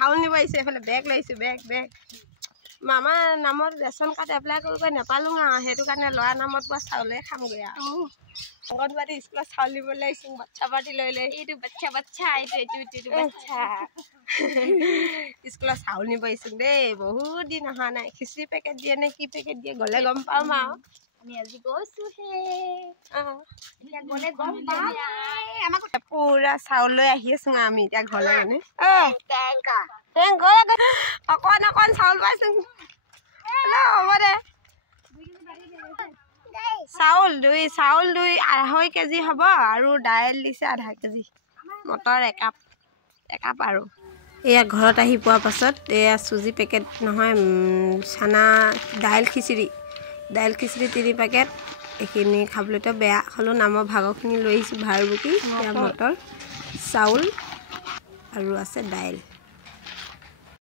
চাউল নিব আহিছে এইফালে বেগ লৈছোঁ বেগ মামাৰ নামত ৰেচন কাৰ্ড এপ্লাই কৰিব নাপালোঁ আৰু সেইটো কাৰণে ল'ৰা নামত পোৱা চাউলে খামগৈ আৰু অংগনবাড়ী স্কুলত চাউল নিবলৈ আহিছোঁ বাচ্চা পাতি লৈ এইটো বাচ্চা এইটো বাচ্চা স্কুলত চাউল নিব আহিছোঁ দেই বহুত দিন অহা নাই খিচিৰি পেকেট দিয়ে নে কি পেকেট দিয়ে গ'লে গম পাম আৰু আমি আজি গৈছোঁহে গ'লে গম পাম আমাক পুৰা চাউল লৈ আহি আছোঁ আমি এতিয়া ঘৰলৈ মানে অকণ চাউল পাইছোঁ হ'ব দে চাউল দুই 2.5 কেজি হ'ব আৰু দাইল দিছে 1/2 কেজি মটৰ একাপ আৰু এয়া ঘৰত আহি পোৱাৰ পাছত এয়া চুজি পেকেট নহয় চানা দাইল খিচিৰি 3 পেকেট এইখিনি খাবলৈতো বেয়া হ'লেও নামৰ ভাগৰখিনি লৈ আহিছোঁ ভাৰ বুকি এয়া মটৰ চাউল আৰু আছে দাইল